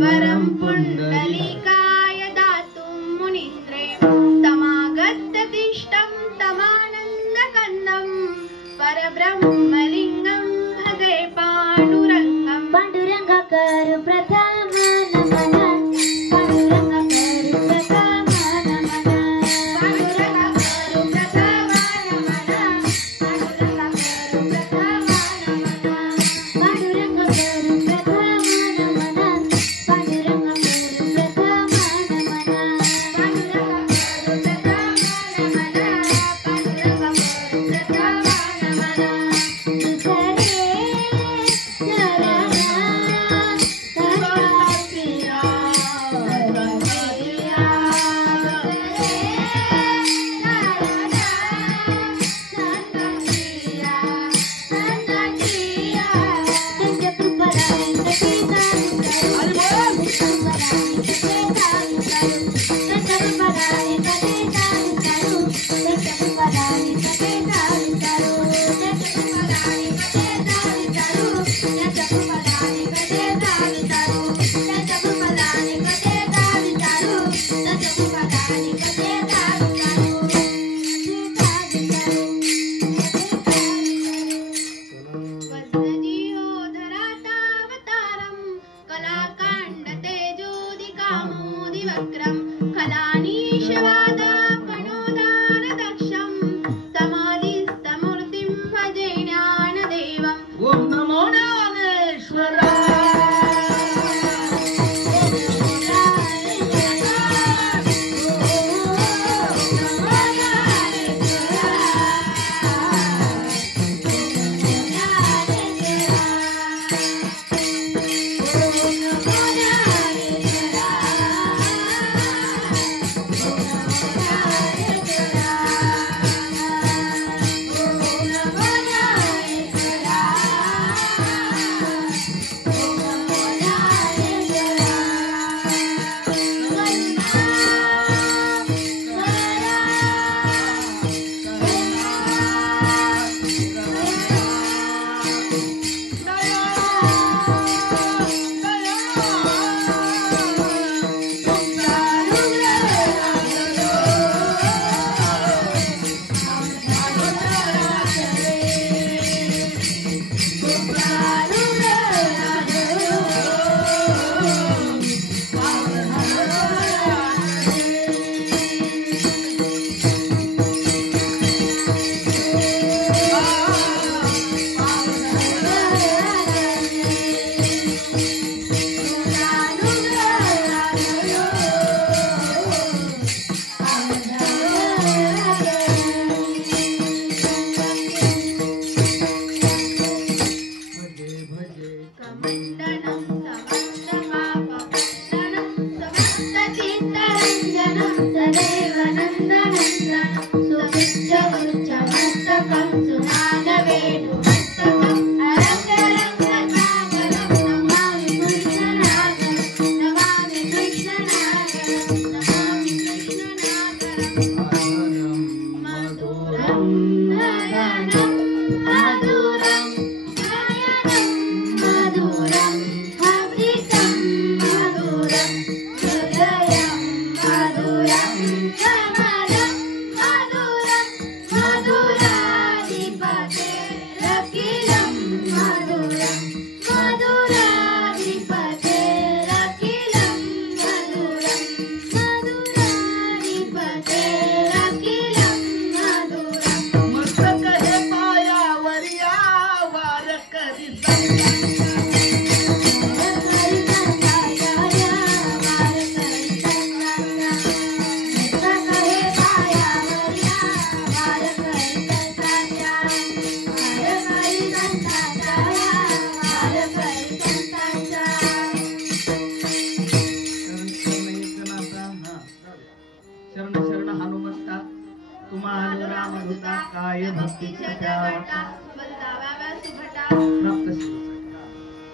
वरं पुण्डलीकाय दातुं मुनीन्द्रे परब्रह्मलिंगं भजे पांडुरंगं पांडुरंगाकर प्रथम नमन पांडुरंगाकर प्रथम नमन पांडुरंगाकर प्रथम नमन पांडुरंगाकर प्रथम नमन पांडुरंगाकर प्रथम नमन पांडुरंगाकर प्रथम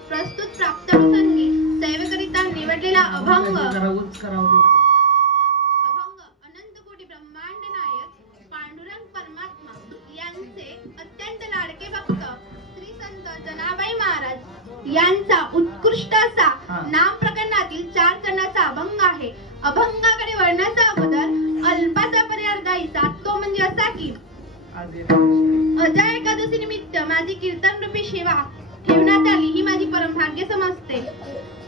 प्रस्तुत प्राप्तप्रसंगी सेवेकरिता निवडलेला अभंग अनंत कोटी ब्रह्मांड नायक पांडुरंग परमात्मा यांचे अत्यंत लाडके भक्त श्री संत जनाबाई महाराज यांचा उत्कृष्ट असा नाम प्रकरणातील 4 चरणाचा अभंग आहे। अभंगाकडे वळण्याचा अगोदर अल्पाचा पर्याय द्यायचा तो म्हणजे असा की अजा एकादशी माझी कीर्तनरूपी सेवा ठेवण्यात आली ही माझी परमभाग्य समजते.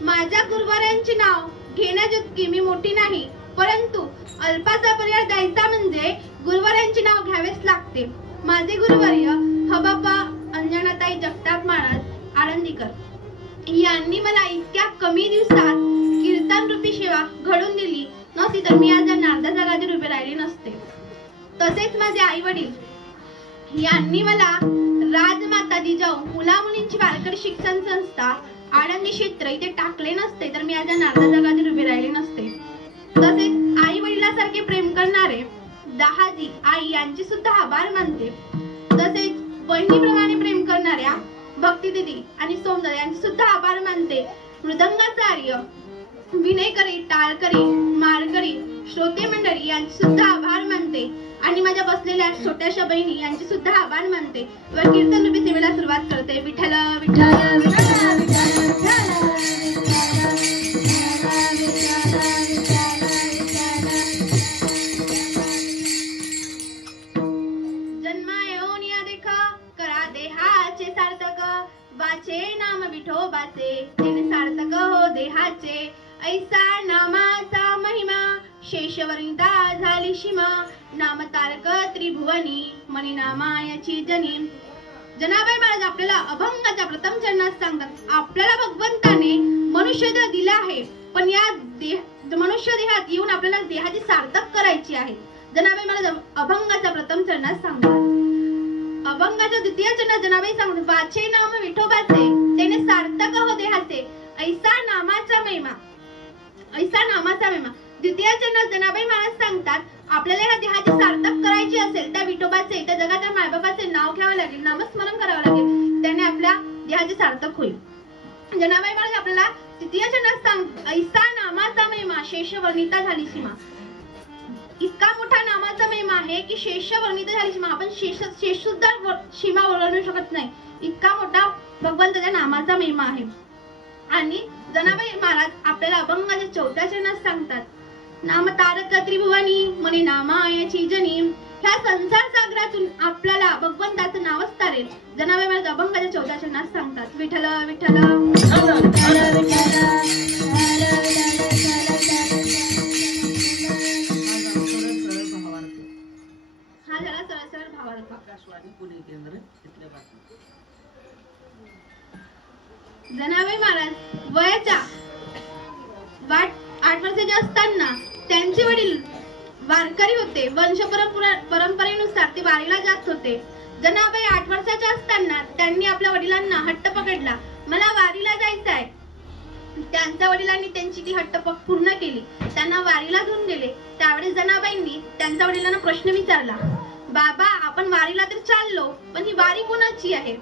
माझ्या गुरुवारांचे नाव घेण्याजोगी मी मोठी नाही, परंतु अल्पाचा पर्याय द्यायचा म्हणजे गुरुवारांचे नाव घ्यावेच लागते. माझे गुरुवर्य हबापा अंजनाताई जगताप महाराज आळंदीकर यांनी मला इतक्या कमी दिवसात कीर्तनरूपी सेवा घडून दिली नसती तर मी आज या नारदाच्या गादीवर उभे राहिले नसते. तसेच माझे आई वडील यांनी मला राजमाता जिजाऊ मुला मुलींची वारकरी शिक्षण संस्था आळंदी क्षेत्र इथे टाकले नसते तर मी आज या नारदाच्या गादीवर उभे राहिले नसते. तसेच आई वडिलांसारखे प्रेम करणारे दहाजी आई यांचे सुद्धा आभार मानते. तसेच बहिणीप्रमाणे प्रेम करणाऱ्या भक्ती दिदी आणि सोमदादा यांचे सुद्धा आभार मानते. मृदंगाचार्य विनयकरी टाळकरी माळकरी श्रोते मंडळी यांचे सुद्धा आभार मानते आणि माझ्या बसलेल्या छोट्याशा बहिणी यांचे सुद्धा आभार मानते व कीर्तनरूपी सेवेला सुरुवात करते. विठ्ठल विठ्ठल विठ्ठल जन्मायोनिया देखा करा देहाचे सार्थक वाचे नाम विठोबाचे तेने सार्थक हो देहाचे ऐसा नामाचा महिमा शेषवर्णिता झाली सीमा नाम तारक त्रिभुवनी मनी नामायाची जनी. जनाबाई महाराज आपल्याला अभंगाच्या प्रथम चरणात सांगतात आपल्याला भगवंताने मनुष्य देह दिला आहे, पण या मनुष्य देहात येऊन आपल्याला देहाची सार्थक करायची आहे. जनाबाई महाराज अभंगाच्या प्रथम चरणात सांगतात. अभंगाच्या द्वितीय चरणात जनाबाई सांगतात वाचे नाम विठोबाचे त्याने सार्थक हो देहाचे ऐसा नामाचा महिमा ऐसा नामाचा महिमा. द्वितीय चरणात जनाबाई महाराज सांगतात आपल्याला ह्या देहाची सार्थक करायची असेल त्या विठोबाचे त्या जगाच्या मायबापाचे नाव घ्यावे लागेल, नामस्मरण करावं लागेल, त्याने आपल्या देहाचे सार्थक होईल. जनाबाई महाराज आपल्याला तृतीय चरणात सांगतात ऐसा नामाचा महिमा शेषवर्णिता झाली सीमा. इतका मोठा नामाचा महिमा आहे की शेषवर्णिता झाली सीमा. आपण शेष सुद्धा सीमा ओलांडू शकत नाही, इतका मोठा भगवंताच्या नामाचा महिमा आहे. आणि जनाबाई महाराज आपल्याला अभंगाच्या चौथ्या चरणात सांगतात नाम तारक त्रिभुवनी मनी नामायाची जनी. ह्या संसार सागरातून आपल्याला भगवंताचं नावच तारेल. जनाबाई महाराज अभंगाच्या चौथ्या चरणात सांगतात विठ्ठल विठ्ठल हा झाला सरळ सरळ भावार्थ. जनाबाई महाराज वयाच्या 8 वर्षाचे असताना त्यांचे वडील वारकरी होते. वंश परंपरेनुसार ते वारीला जात होते. जनाबाई 8 वर्षाच्या असताना त्यांनी आपल्या वडिलांना हट्ट पकडला मला वारीला जायचं आहे. त्यांच्या वडिलांनी त्यांची ती हट्ट पूर्ण केली, त्यांना वारीला घेऊन गेले. त्यावेळेस जनाबाईंनी त्यांच्या वडिलांना प्रश्न विचारला बाबा आपण वारीला तर चाललो, पण ही वारी कोणाची आहे,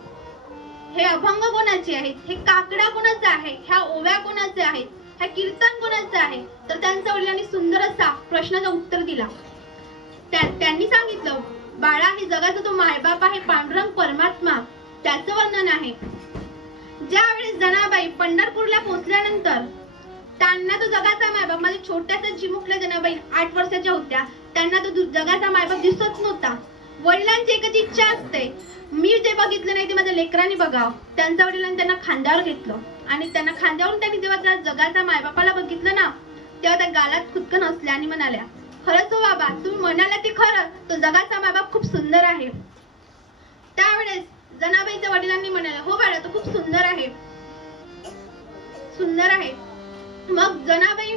हे अभंग कोणाचे आहेत, हे काकडा कोणाचा आहे, ह्या ओव्या कोणाचे आहेत, हे कीर्तन कोणाचे आहे. तर त्यांच्या वडिलांनी सुंदर असा प्रश्नाचं उत्तर दिला. त्यांनी सांगितलं बाळा हे जगाचा तो मायबाप आहे पांडुरंग परमात्मा, त्याचं वर्णन आहे. ज्यावेळेस जनाबाई पंढरपूरला पोहोचल्यानंतर त्यांना तो जगाचा मायबाप माझ्या छोट्याशा चिमुकल्या जनाबाई 8 वर्षाच्या होत्या, त्यांना तो जगाचा मायबाप दिसत नव्हता. वडिलांची एकच इच्छा असते मी जे बघितलं नाही ते माझ्या लेकरांनी बघावं. त्यांच्या वडिलांनी त्यांना खांद्यावर घेतलं आणि त्यांना खांद्यावरून त्यांनी जेव्हा त्या जगाच्या मायबापाला बघितलं ना तेव्हा त्या गालात खुदकन हसल्या आणि म्हणाल्या खरंच हो बाबा तुम्ही म्हणाला ते खरं, तो जगाचा मायबाप खूप सुंदर आहे. त्यावेळेस जनाबाईच्या वडिलांनी म्हणाले हो बाळा तो खूप सुंदर आहे सुंदर आहे. मग जनाबाई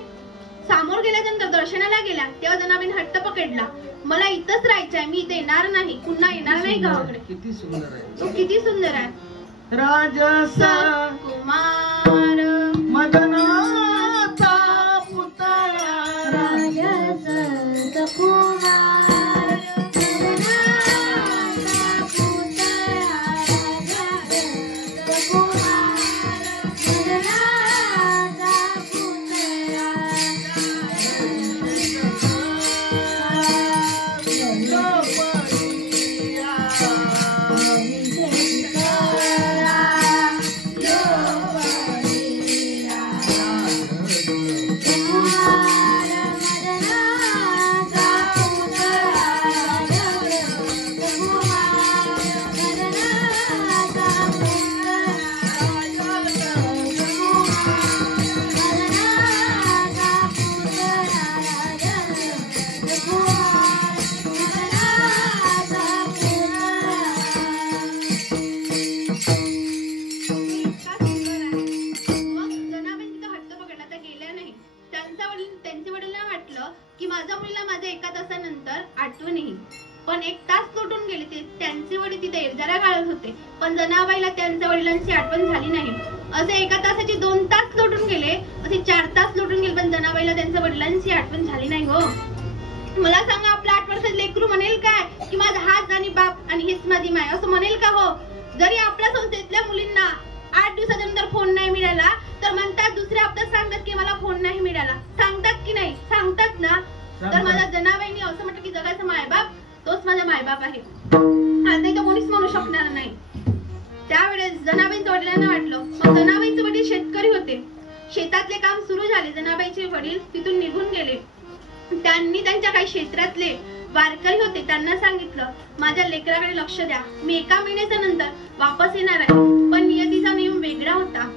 सामोर गेल्यानंतर दर्शनाला गेल्या तेव्हा जनाबाईने हट्ट पकडला मला इथंच राहायचंय, मी इथे येणार नाही, पुन्हा येणार नाही गावाकडे. किती सुंदर आहे तो किती सुंदर आहे. राजसा कुमार मदनाचा पुतळा राजसा कुमार पण 1 तास लोटून गेले. ते त्यांचे वडील तिथे जरा गाळत होते, पण जनाबाईला त्यांच्या वडिलांची आठवण झाली नाही. असे 1 तासाचे 2 तास लोटून गेले, असे 4 तास लोटून गेले, पण जनाबाईला त्यांच्या वडिलांची आठवण झाली नाही. हो, मला सांगा, आपल्या 8 वर्षाचे लेकरू म्हणेल काय की माझा हात आणि बाप आणि हेच माझी माय, असं म्हणेल का? हो, जरी आपल्या संस्थेतल्या मुलींना 8 दिवसाच्या नंतर फोन नाही मिळाला तर म्हणतात, दुसऱ्या हप्त्यात सांगतात की मला फोन नाही मिळाला. सांगतात की नाही? सांगतात ना. तर माझ्या जनाबाईंनी असं म्हटलं की जगाचा मायबाप तोच माझा मायबाप आहे, आज नाही तर कोणीच म्हणू शकणार नाही. त्यावेळेस जनाबाईंच्या वडिलांना वाटलं. मग जनाबाईंचे वडील शेतकरी होते. शेतातले काम सुरू झाले. जनाबाईंचे वडील तिथून निघून गेले. त्यांनी त्यांच्या काही क्षेत्रातले वारकरी होते त्यांना सांगितलं, माझ्या लेकराकडे लक्ष द्या, मी 1 महिन्याच्या नंतर वापस येणार आहे. पण नियतीचा नियम वेगळा होता.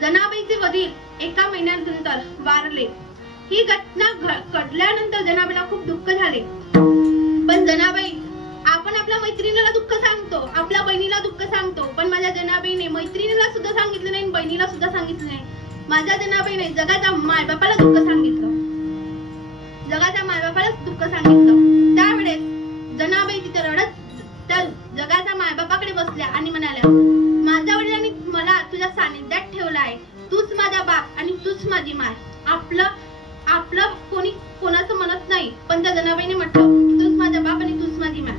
जनाबाईचे वडील 1 महिन्यानंतर वारले. ही घटना घडल्यानंतर जनाबाईला खूप दुःख झाले. पण जनाबाई, आपण आपल्या मैत्रिणीला दुःख सांगतो, आपल्या बहिणीला दुःख सांगतो, पण माझ्या जनाबाईने मैत्रिणीला सुद्धा सांगितलं नाही, बहिणीला सुद्धा सांगितलं नाही. माझ्या जनाबाईने जगाच्या मायबापाला दुःख सांगितलं, जगाच्या मायबापालाच दुःख सांगितलं. त्यावेळेस जनाबाई तिथे रडत त्या जगाच्या मायबापाकडे बसल्या आणि म्हणाल्या, माझ्या वडिलांनी मला तुझ्या सानिध्यात ठेवलं आहे, तूच माझा बाप आणि तूच माझी माय. आपलं कोणी कोणाचं म्हणत नाही, पण त्या जनाबाईने म्हटलं, तूच माझा बाप आणि तूच माझी माय.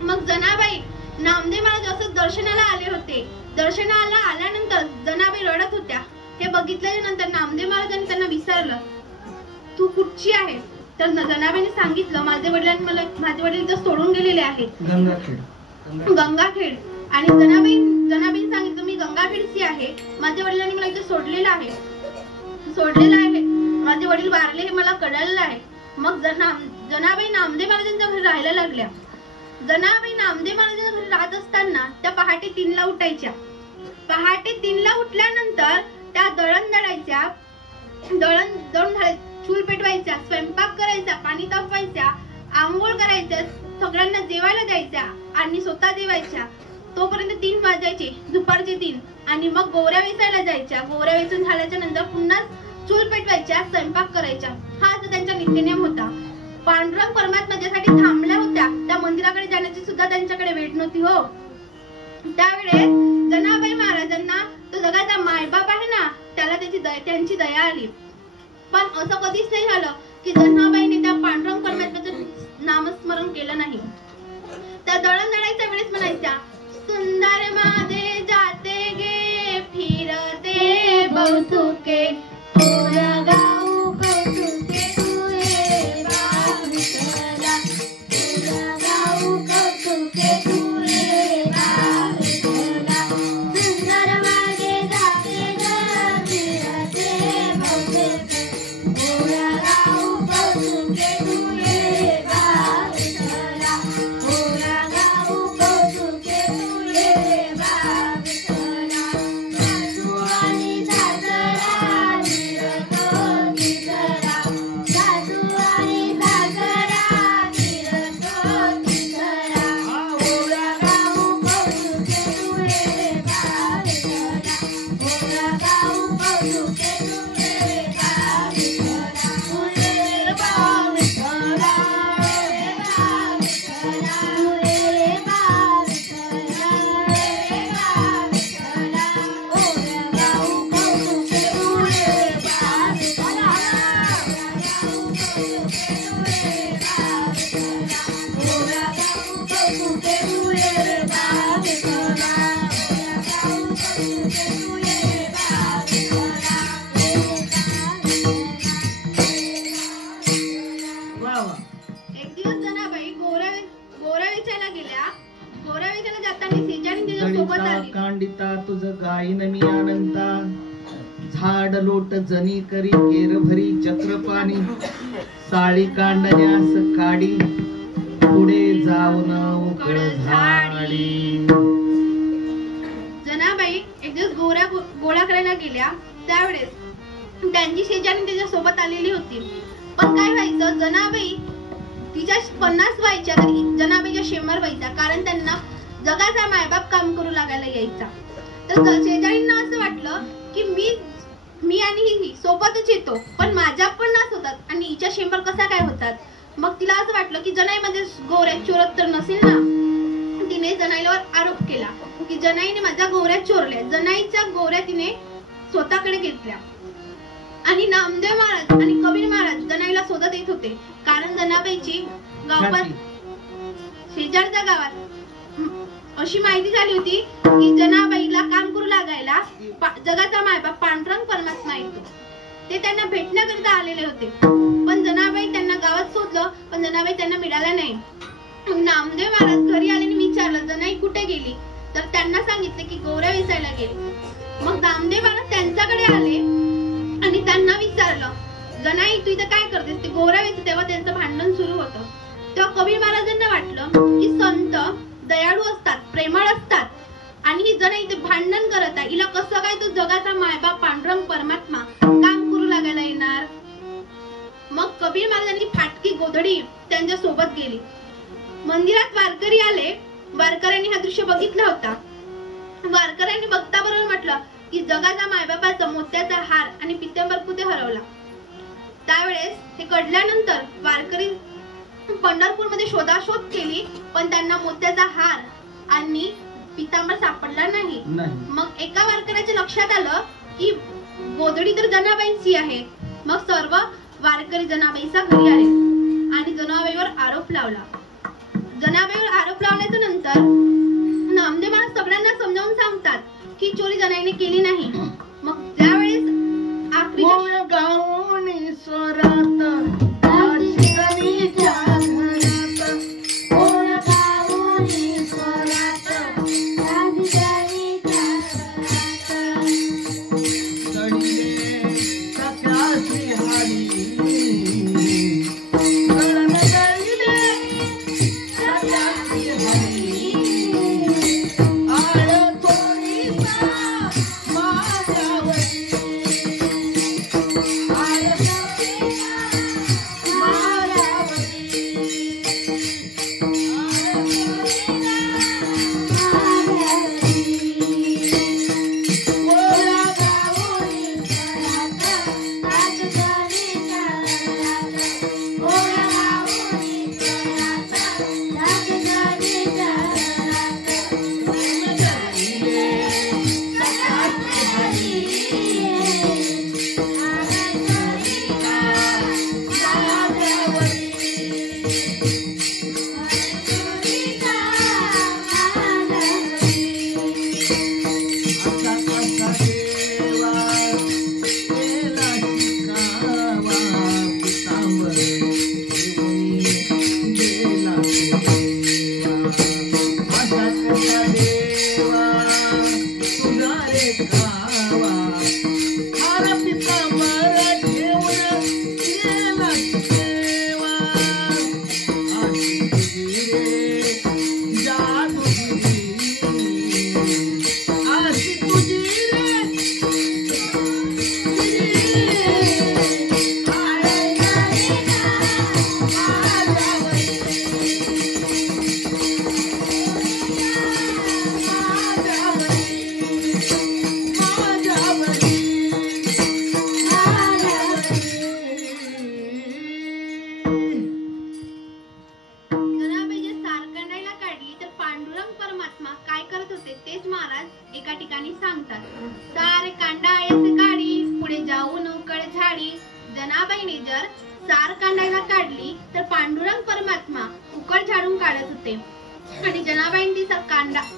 मग जनाबाई नामदेव महाराज असं दर्शनाला आले होते. दर्शनाला आल्यानंतर जनाबाई रडत होत्या. हे बघितल्याच्या नंतर नामदेव महाराजांनी त्यांना विचारलं, तू कुठची आहे? तर जनाबाईने सांगितलं, माझे वडील इथं सोडून गेलेले आहेत, गंगाखेड. आणि जनाबाईने सांगितलं, मी गंगाखेडची आहे, माझ्या वडिलांनी मला इथे सोडलेलं आहे, माझे वडील वारले हे मला कळलेलं आहे. मग जनाबाई नामदेव महाराजांच्या घरी राहायला लागल्या. जनाबाई नामदेव महाराजांच्या घरी राहत असताना त्या पहाटे 3ला उठायच्या. पहाटे 3ला उठल्यानंतर त्या दळण दळायच्या, दळून चूल पेटवायच्या, स्वयंपाक करायचा, पाणी तापवायच्या, आंघोळ करायच्या, सगळ्यांना जेवायला द्यायच्या आणि स्वतः जेवायच्या. तोपर्यंत 3 वाजायचे, दुपारचे 3. आणि मग गोवऱ्या वेचायला जायच्या. गोवऱ्या वेचून झाल्याच्या नंतर पुन्हा चूल पेटवायच्या, स्वयंपाक करायच्या. हा त्यांचा नित्यनेम होता. पांडुरंग परमात्मा ज्यासाठी थांबल्या होत्या त्या मंदिराकडे जाण्याची सुद्धा त्यांच्याकडे वेळ नव्हती. हो, त्यावेळेस जनाबाई महाराजांना तो जगाचा मायबाप आहे ना, त्याला त्यांची दया आली. पण असं कधीच नाही झालं की जनाबाईने त्या पांडुरंग परमात्म्याचं नामस्मरण केलं नाही. त्या दळण दळायच्या वेळेस म्हणायच्या, सुंदर माझे जाते गे फिरते बहुतुके, गाऊ कौतुके तुये बाविसला, गाऊ कौतुके तुये बाविसला, सुंदर माझे जाते ग फिरते बहुतुके, गाऊ कौतुके तुये बाविसला, गाऊ कौतुके तुये बाविसला, सासू आणि सासरा फिरतो तिसरा, सासू आणि सासरा फिरतो तिसरा, गाऊ कौतुके तुये बाविसला, गाऊ कौतुके तुये बाविसला, तुये बाविसला, रे बाविसला, तुये बाविसला, रे बाविसला, गाऊ कौतुके तुये बाविसला, गाऊ कौतुके तुये बाविसला, गाऊ कौतुके तुये बाविसला, गाऊ कौतुके तुये वा वा. एक दिवस जनाबाई गोवऱ्या वेचायला गेल्या. गोवऱ्या वेचायला जाताना शेजारी तिच्या सोबत गणिता आली. कांडिता तुझ गायन मी अनंता, झाड लोट जनी करी केर भरी चक्रपाणी, साळी कांडण्यास काडी, पुढे जाऊन उकळ झाडी. जनाबाई एक दिवस गोळा करायला गेल्या. त्यावेळेस त्यांची शेजारी तिच्या सोबत आलेली होती. पण काय व्हायचं, जनाबाई तिच्या 50 व्हायच्या तरी जनाबाईच्या 100 व्हायच्या, कारण त्यांना जगाचा मायबाप काम करू लागायला यायचा. तर शेजारींना असं वाटलं की मी आणि ही सोबतच येतो, पण माझ्या 50 होतात आणि हिच्या 100 कसा काय होतात. मग तिला असं वाटलं की जनाईमध्ये गोऱ्या चोरत तर नसेल ना. तिने जनाईवर आरोप केला की जनाईने माझ्या गोऱ्या चोरल्या. जनाईच्या गोऱ्या तिने स्वतःकडे घेतल्या. आणि नामदेव महाराज आणि कबीर महाराज जनाईला शोधत येत होते, कारण जनाबाईची गावात शेजारच्या गावात अशी माहिती झाली होती की जनाबाईला काम करू लागायला जगाचा मायबाप पांडुरंग परमात्मा येतो. ते त्यांना भेटण्याकरिता आलेले होते. पण जनाबाई त्यांना गावात शोधलं, पण जनाबाई त्यांना मिळाल्या नाही. नामदेव महाराज घरी आले आणि विचारलं जनाई कुठे गेली, तर त्यांना सांगितले की गोऱ्या वेचायला गेली. मग नामदेव महाराज त्यांच्याकडे आले आणि त्यांना विचारलं जनाई तू इथं काय करतेस, ते गोऱ्या वेच. तेव्हा त्यांचं भांडण सुरू होतं. तेव्हा कबीर महाराजांना वाटलं की संत दयाळू असतात, प्रेमळ असतात, आणि ही जनाई इथे भांडण करत आहे. हिला कसं काय तो जगाचा मायबाप पांडुरंग परमात्मा काम करू लागायला येणार. मग कबीर महाराजांनी फाटकी गोधडी त्यांच्या सोबत गेली. मंदिरात वारकरी आले. वारकऱ्यांनी हा दृश्य बघितला होता. वारकऱ्यांनी बघता बरोबर म्हटलं की जगाचा मायबापाचा मोत्याचा हार आणि पित्यांबर कुठे हरवला. त्यावेळेस हे कळल्यानंतर वारकरी पंढरपूरमध्ये शोधाशोध केली, पण त्यांना मोत्याचा हार आणि पितांबर सापडला नाही. मग एका वारकऱ्याच्या लक्षात आलं की गोधडी तर जनाबाईंची आहे. मग सर्व वारकरी जनाबाईच्या घरी आले आणि जनाबाईवर आरोप लावला. जनाबाईवर आरोप लावल्याच्या नंतर नामदेव महाराज सगळ्यांना समजावून सांगतात की चोरी जनाईने केली नाही. मग ज्यावेळेस जनाबाईने जर सार कांडायला काढली तर पांडुरंग परमात्मा उकड झाडून काढत होते आणि जनाबाईंनी ती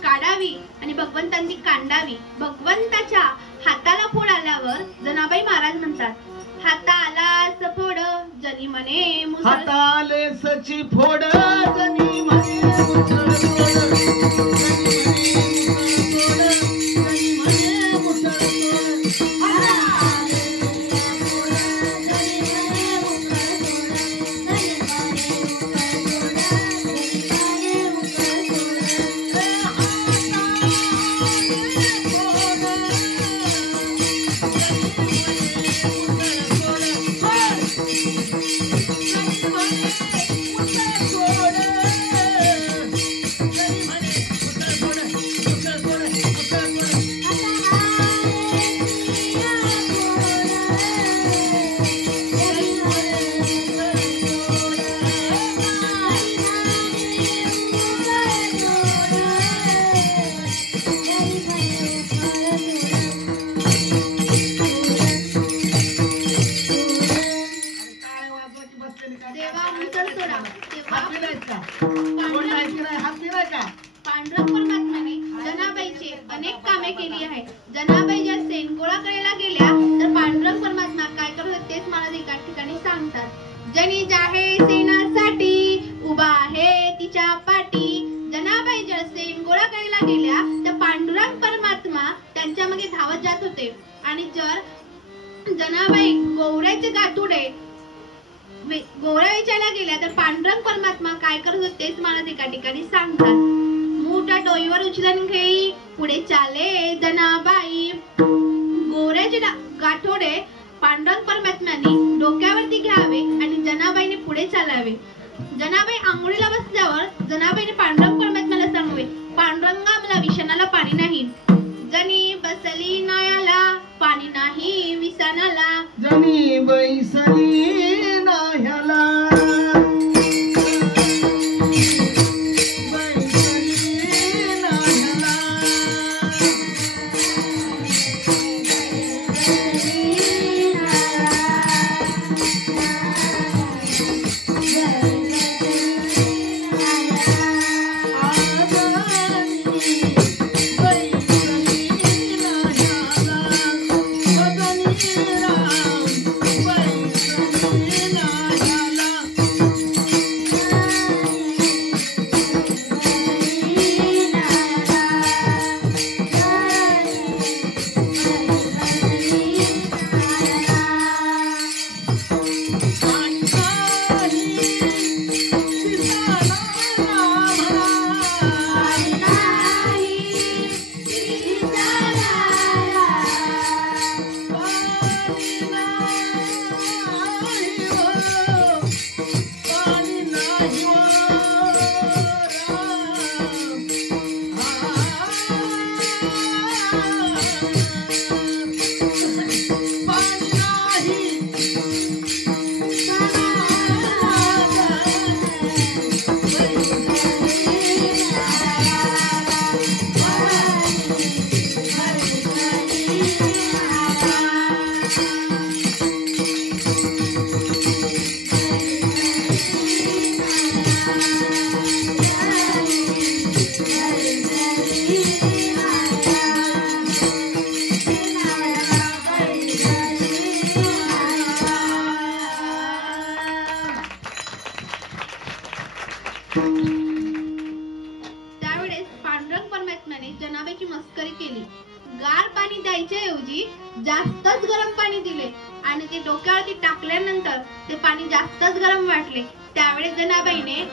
काढावी आणि भगवंतांनी कांडावी. भगवंताच्या हाताला फोड आल्यावर जनाबाई महाराज म्हणतात हातालाच फोड जनी म्हणे मुसळ हातालेसची फोड जनी म्हणे हात दिलायत का? कोणी आहे की नाही? हात दिलाय का? पांडुरंग परमात्म्याने जनाबाईची अनेक कामे केली आहे. जनाबाई ज्या सेनगोळा करायला गेल्या तर पांडुरंग परमात्मा काय करत होते तेच मला एका ठिकाणी सांगतात. जनी जाहे सेनासाठी उभा आहे तिच्या पाठी. जनाबाई ज्या सेनगोळा करायला गेल्या तर पांडुरंग परमात्मा त्यांच्या मागे धावत जात होते. आणि जर जनाबाई गोवऱ्याचे गाठुडे गोवऱ्या विचारायला गेल्या तर पांडुरंग परमात्मा काय करत होते तेच मला एका ठिकाणी सांगतात. मोठा डोईवर उचलून घेई पुढे चाले जनाबाई. गोवऱ्याचे गाठोडे पांडुरंग परमात्म्याने डोक्यावरती घ्यावे आणि जनाबाईने पुढे चालावे. जनाबाई आंघोळीला बसल्यावर जनाबाईने पांडुरंग परमात्म्याला सांगावे, पांडुरंगा मला विषणाला पाणी नाही. जनी बसली नायाला पाणी नाही विसणाला. जनी बैसली नाह्याला त्यावेळेस पांडुरंग परमात्म्याने जनाबाईची मस्करी केली. गार पाणी द्यायच्या ऐवजी जास्तच गरम पाणी दिले आणि ते डोक्यावरती टाकल्यानंतर ते पाणी जास्तच गरम वाटले. त्यावेळेस जनाबाईने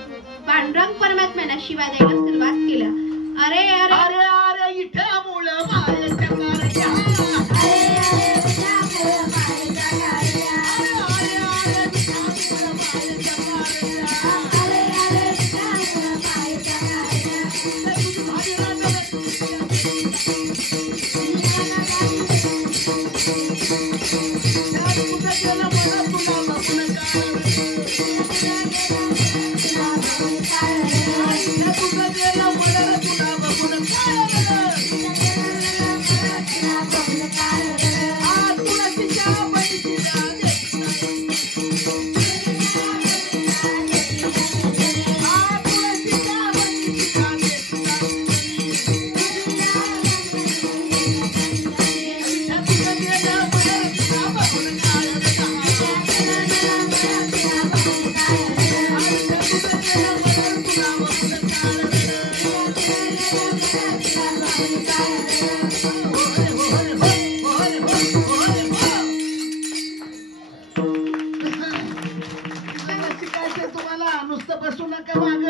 पांडुरंग परमात्म्याला शिव्या द्यायला सुरुवात केल्या. अरे अरे अरे अरे इथे मुळ मायच्या कारच्या. नुसतं बसू नका माग.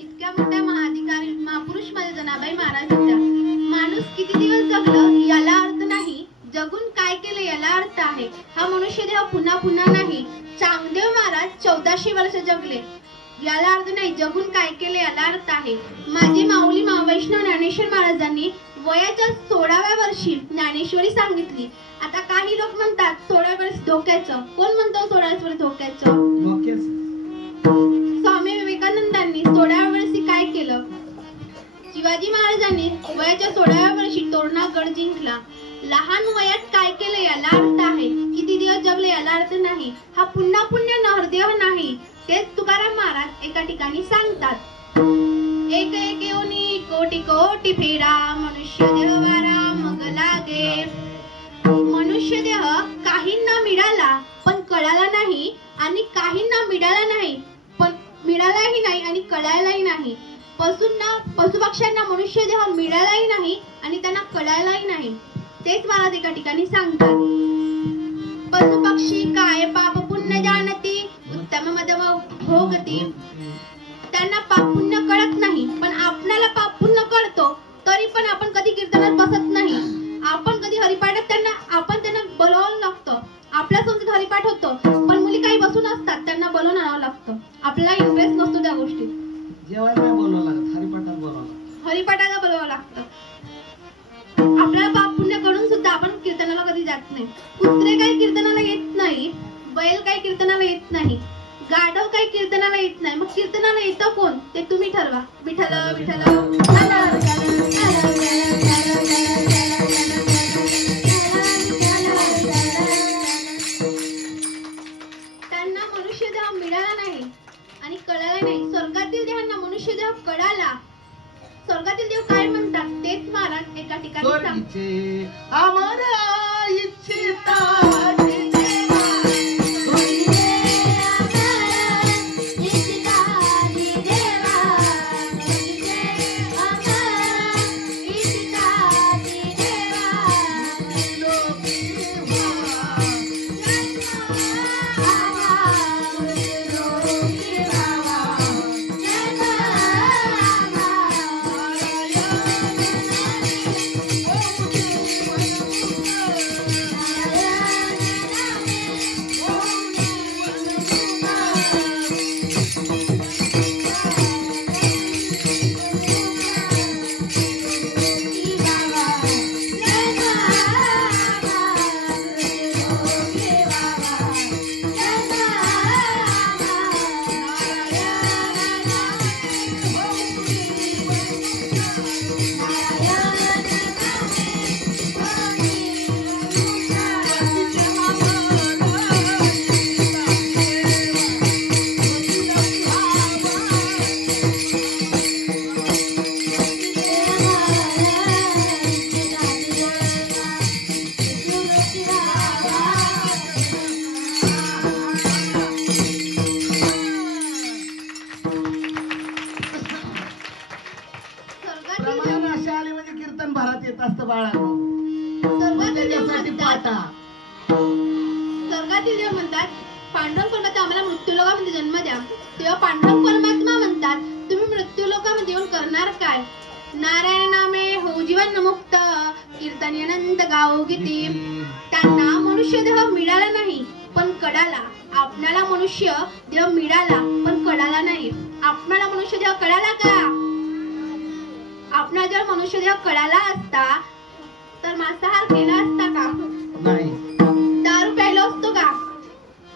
इतक्या मोठ्या महाधिकारी महापुरुष मध्ये जनाबाई महाराज होत्या. माणूस किती दिवस जगलं याला अर्थ नाही, जगून काय केलं याला अर्थ आहे. हा मनुष्य देह पुन्हा पुन्हा नाही. चांगदेव महाराज 1400 वर्ष जगले याला अर्थ नाही, जगून काय केले याला अर्थ आहे. माझे माऊली वैष्णव ज्ञानेश्वर महाराजांनी वयाच्या 16व्या वर्षी ज्ञानेश्वरी सांगितली. आता काही लोक म्हणतात 16व्या वर्ष धोक्याचं. कोण म्हणतो 16व्या वर्ष धोक्याचं? स्वामी विवेकानंदांनी 16व्या वर्षी काय केलं? शिवाजी महाराजांनी वयाच्या 16व्या वर्षी तोरणा गड जिंकला. लहान वयात काय केलं याला अर्थ आहे, किती दिवस जगले याला अर्थ नाही. हा पुन्हा पुन्हा नरदेह नाही. तेच तुकाराम महाराज एका ठिकाणी सांगतात, एक एक योनी कोटी कोटी फेरा मनुष्य देह वारा मग लागे. मनुष्य देह काहींना मिळाला पण कळाला नाही आणि काहींना मिळाला नाही पण मिळालाही नाही आणि कळायलाही नाही. पशुपक्ष्यांना मनुष्य देह मिळालाही नाही आणि त्यांना कळायलाही नाही. तेच महाराज एका ठिकाणी सांगतात, पशुपक्षी काय पाप पुण्य जानती उत्तम मध्यम भोगती. त्यांना पाप पुण्य कळत नाही पण आपल्याला पाप पुण्य कळतो, तरी पण आपण कधी कीर्तनात बसत नाही. आपण कधी हरिपाठात आपण त्यांना बोलवावं लागतं. आपल्या संगीत हरिपाठ होतो पण मुली काही बसून असतात, त्यांना बोलवून आणावं लागतं. आपल्याला इंटरेस्ट नसतो त्या गोष्टीत. जेवायला नाही बोलवावं लागत, हरिपाठात बोलावं लागतं. हरिपाठाला बोलवावं लागतं. आपल्याला पाप पुण्य करून सुद्धा आपण कीर्तनाला कधी जात नाही. कुत्रे काही कीर्तनाला येत नाही, बैल काही कीर्तनाला येत नाही, गाढव काही कीर्तनाला येत नाही. मग कीर्तनाला येतं कोण ते तुम्ही ठरवा. विठ्ठल विठ्ठल त्यांना मनुष्य देह मिळाला नाही आणि कळाला नाही. स्वर्गातील देहांना मनुष्य देह कळाला. स्वर्गातील देव काय म्हणतात तेच महाराज एका ठिकाणी सांगतात. स्वर्गीचे आम्हाला इच्छिता येत असतं बाळांनो. त्याच्यासाठी पाटा. स्वर्गातील देव म्हणतात, पांडुरंग परमात्मा आम्हाला मृत्यूलोकामध्ये जन्म द्या. तेव्हा पांडुरंग परमात्मा म्हणतात, तुम्ही मृत्यूलोकामध्ये येऊन करणार काय? नारायण नामे हो जीवन मुक्त कीर्तन अनंत गाओ गीती. त्यांना मनुष्य देह मिळाला नाही पण कळाला. आपल्याला मनुष्य देह मिळाला पण कळाला नाही. आपल्याला मनुष्य देह कळाला का? आपला जर मनुष्य देह कळाला असता तर मांसाहार केला असता का? नाही. दारू प्यायलो असतो का?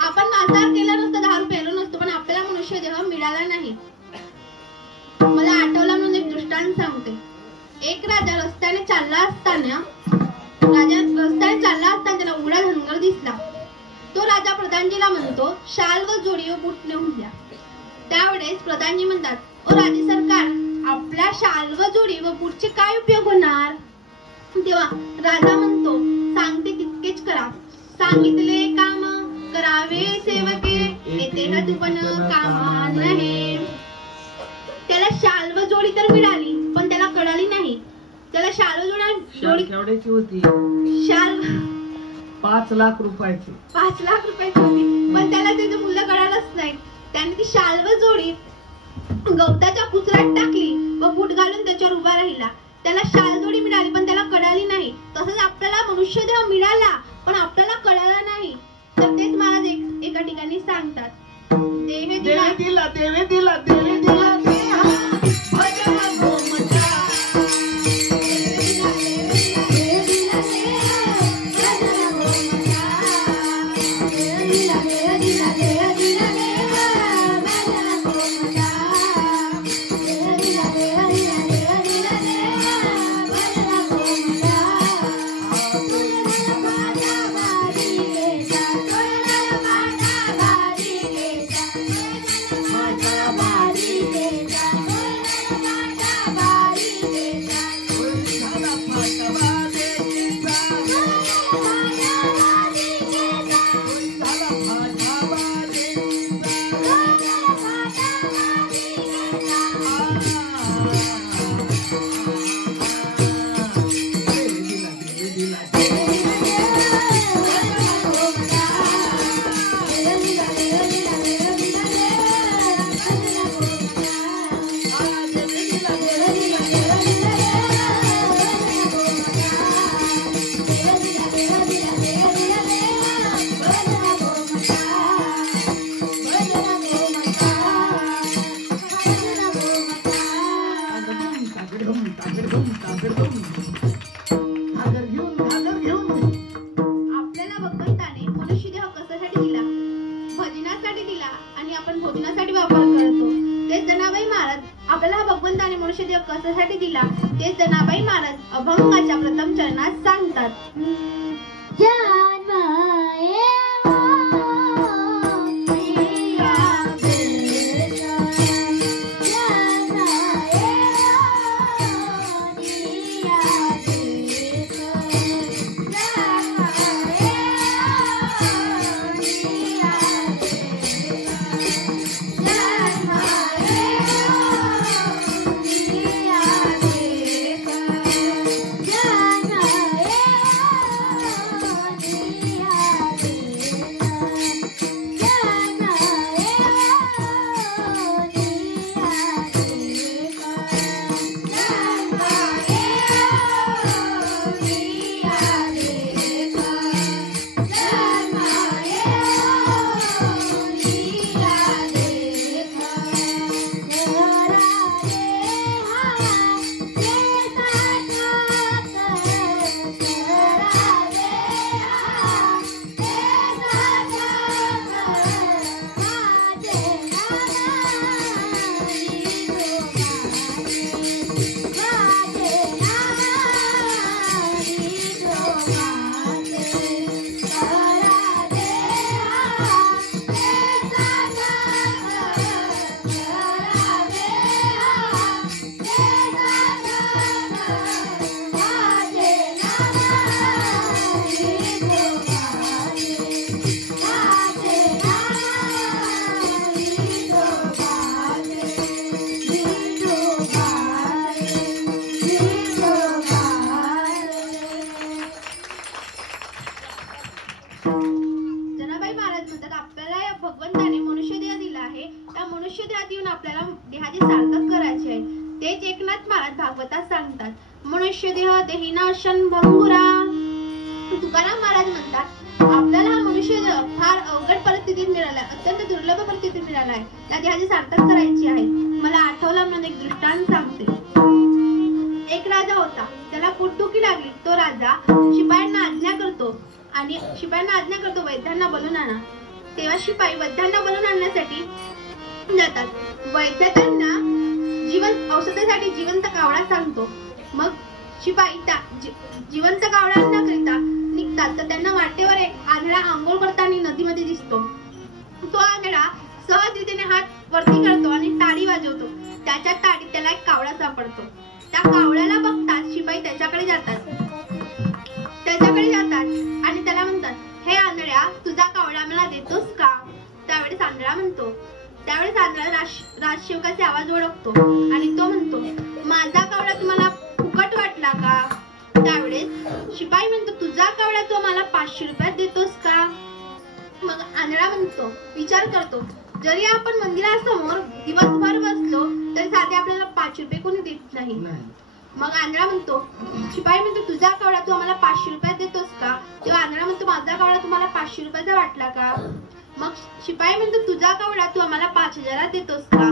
आपण मांसाहार केला नसतो, दारू प्यायलो नसतो, पण आपल्याला मनुष्य देह मिळाला नाही. मला आठवला म्हणून एक दृष्टांत सांगते. एक राजा रस्त्याने चालला असताना त्याला उघडा धनगर दिसला. तो राजा प्रधानजीला म्हणतो, शाल व जोडी व बूट नेऊन द्या. त्यावेळेस प्रधानजी म्हणतात, ओ राजे सरकार, आपल्या शाल व जोडी व बूटचे काय उपयोग होणार? तेव्हा राजा म्हणतो, सांगते तितकेच करा. सांगितले काम करावे सेवके, येते हतपण कामा नये. त्याला शाल व जोडी तर मिळाली पण त्याला कळाली नाही. त्याला शाल व जोडी केवढ्याची होती? शाल 5 लाख रुपयाची. 5 लाख रुपयाची होती, पण त्याला त्याचं मूल्य कळालंच नाही. त्याने ती शाल व जोडी गवताच्या कुचरात टाकली व बूट घालून त्याच्यावर उभा राहिला. त्याला शाल जोडी मिळाली पण त्याला कळाली नाही. तसंच आपल्याला मनुष्य देह मिळाला पण आपल्याला कळाला नाही. तर तेच महाराज एका ठिकाणी सांगतात, देवे दिला दिला देवे दिला देवे दिला देहा भजन गोमचा. Bye. आपल्याला हा भगवंताने मनुष्यदेह कशासाठी दिला ते जनाबाई महाराज अभंगाच्या प्रथम चरणात सांगतात. जनाबाई महाराज म्हणतात आपल्याला या भगवंताने मनुष्यदेह दिला आहे. त्या मनुष्यदेहात येऊन आपल्याला देहाचे सार्थक करायचे आहे. तेच एकनाथ महाराज भागवतात सांगतात. मनुष्यदेह देहिना क्षणभंगुरा. तुकाराम महाराज म्हणतात आपल्याला हा मनुष्यदेह फार अवघड परिस्थितीत मिळाला, अत्यंत दुर्लभ परिस्थितीत मिळाला आहे. त्या देहाचे सार्थक करायचे आहे. मला आठवलं म्हणून एक दृष्टांत सांगते. एक राजा होता, त्याला पोटदुखी लागली. तो राजा शिपायांना आज्ञा करतो वैद्यांना बोलून आणा. तेव्हा शिपाई वैद्यांना बोलून आणण्यासाठी जातात. वैद्य त्यांना औषधासाठी जिवंत कावळा सांगतो. मग शिपाई त्या जिवंत कावळा न करिता निघतात. तर त्यांना वाटेवर एक आंधळा आंघोळ करताना नदीमध्ये दिसतो. तो आंधळा सहजरीतीने हात वरती करतो आणि टाळी वाजवतो. त्याच्या टाळीत त्याला एक कावळा सापडतो. त्या कावळ्याला बघताच शिपाई त्याच्याकडे जातात आणि त्याला म्हणतात, हे आंधळ्या, तुझा कावळा मला देतोस का? त्यावेळेस आंधळा म्हणतो. त्यावेळेस आंधळा राजसेवकाचे आवाज ओळखतो आणि तो म्हणतो, माझा कावळा तुम्हाला फुकट वाटला का? त्यावेळेस शिपाई म्हणतो, तुझा कावळा तू मला 500 रुपयात देतोस का? मग आंधळा म्हणतो, विचार करतो, जरी आपण मंदिरासमोर दिवसभर बसलो तरी साधे आपल्याला 5 रुपये कोणी देत नाही. मग आंधळा म्हणतो, शिपाई म्हणतो, तुझा कावळा तू आम्हाला 500 रुपयात देतोस का? तेव्हा आंधळा म्हणतो, माझा कावळा तुम्हाला 500 रुपयाचा वाटला का? मग शिपाई म्हणतो, तुझा कावळा तू आम्हाला 5000 देतोस का?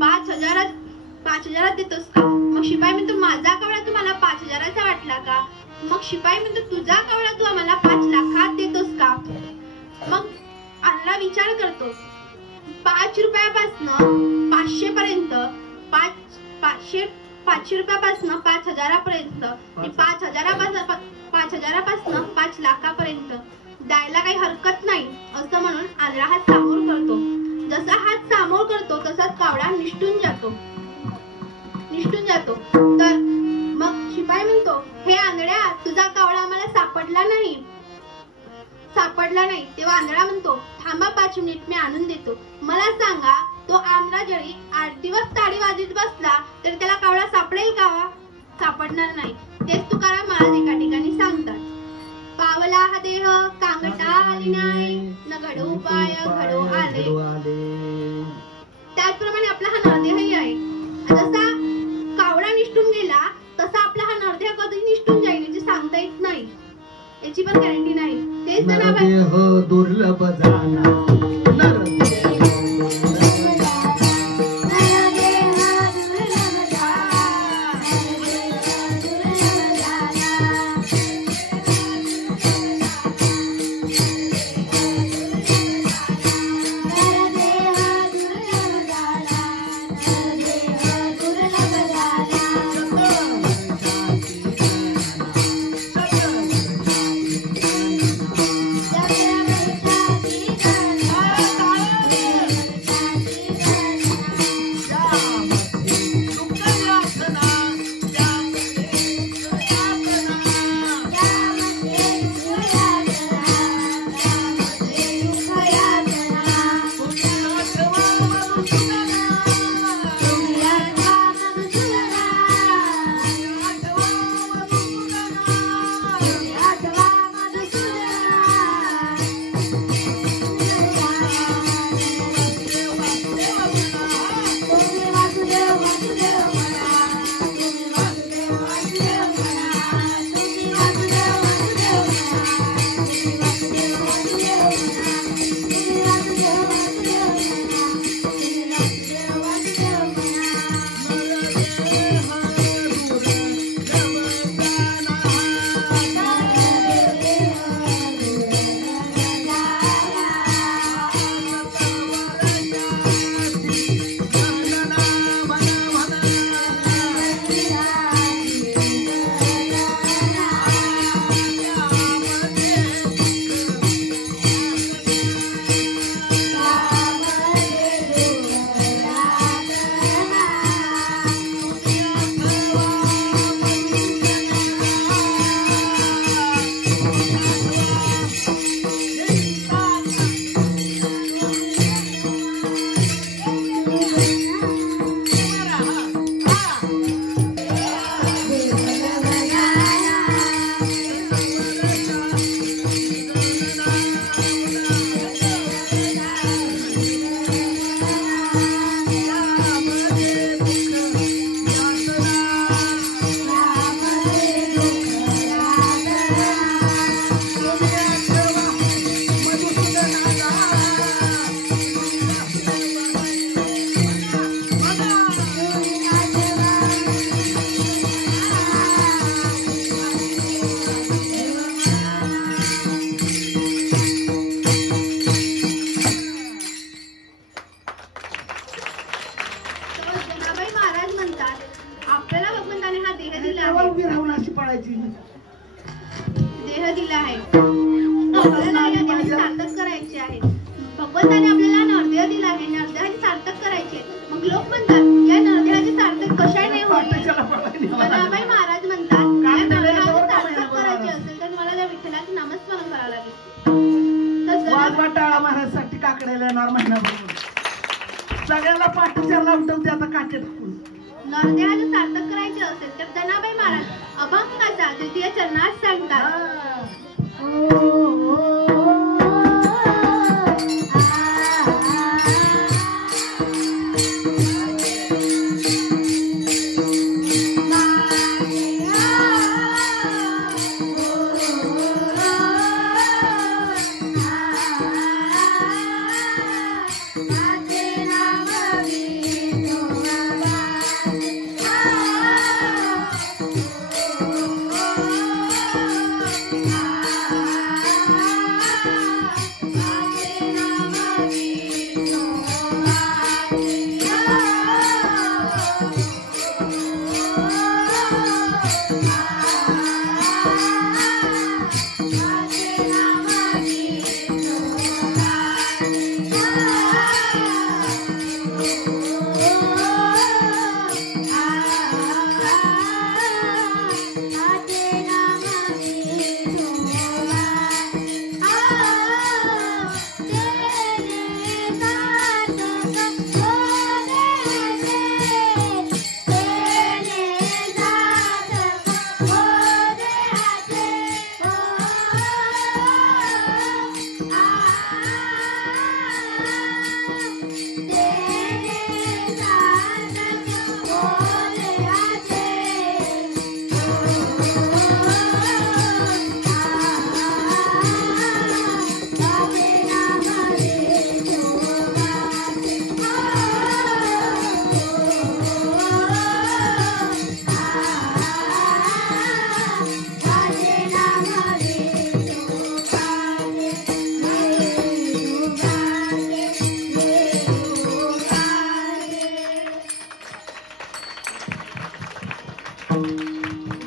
5000 देतोस का? मग शिपाई म्हणतो, माझा कावळा तुम्हाला 5000चा वाटला का? मग शिपाई म्हणतो, तुझा कावळा तू आम्हाला 5 लाखात देतोस का? मग आंधळा विचार करतो, 5 रुपयापासून 500 पर्यंत, 500 रुपयापासून 5000 पर्यंत, 5000पासून 5 लाखापर्यंत द्यायला काही हरकत नाही असं म्हणून आंधळा हात सामोर करतो. जसा हात सामोर करतो तसाच कावळा निष्ठून जातो. तर मग शिपाई म्हणतो, हे आंधळ्या, तुझा कावळा आम्हाला सापडला नाही. तेव्हा आंधळा म्हणतो, थांबा 5 मिनिट, मी आणून देतो. मला सांगा, तो आंधळा जरी 8 दिवस टाळी वाजत बसला तरी त्याला कावळा सापडेल का? सापडणार नाही. तेच तुकाराम महाराज एका ठिकाणी सांगतात, पावला हा देह कांगटा आली नाही, न घडो पाय घडो आले. त्याचप्रमाणे आपला हा नरदेहही आहे. जसा कावळा निष्ठून गेला तसा आपला हा नरदेह कधी निष्ठून जाईल याची सांगता येत नाही, याची पण गॅरंटी नाही. तेच नरदेह दुर्लभ जाना. म्हणतात आपल्याला भगवंताने हा देह दिला तेव्हा आहे. उभी राहून अशी पळायची. देह दिला आहे आपल्याला या देहाची सार्थक करायचे आहे. भगवंताने आपल्याला नरदेह दिला आहे. नरदेहाची सार्थक करायचे. मग लोक म्हणतात या नरदेहाची सार्थक कशाने होईल. पाटाच्याला पळायली. जनाबाई महाराज म्हणतात या नरदेहाची सार्थक करायचे असेल तर तुम्हाला त्या विठ्ठलाचे नामस्मरण करावं लागेल. तर वाजवा टाळा महाराजसाठी काकड्याला येणार महिनाभर. सगळ्याला पाटाच्याला उठवते आता काटे टाकून. नरदेहाचे सार्थक करायचे असेल तर जनाबाई महाराज अभंगाचा द्वितीय चरणात सांगतात.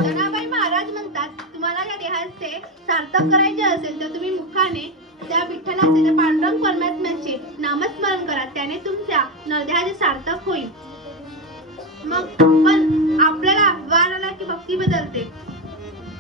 जनाबाई महाराज म्हणतात तुम्हाला या देहाचे सार्थक करायचे असेल तर तुम्ही मुखाने त्या विठ्ठलाचे त्या पांडुरंग परमात्म्याचे नामस्मरण करा. त्याने तुमच्या नरदेहाचे सार्थक होईल. मग पण आपल्याला वार आला की भक्ती बदलते.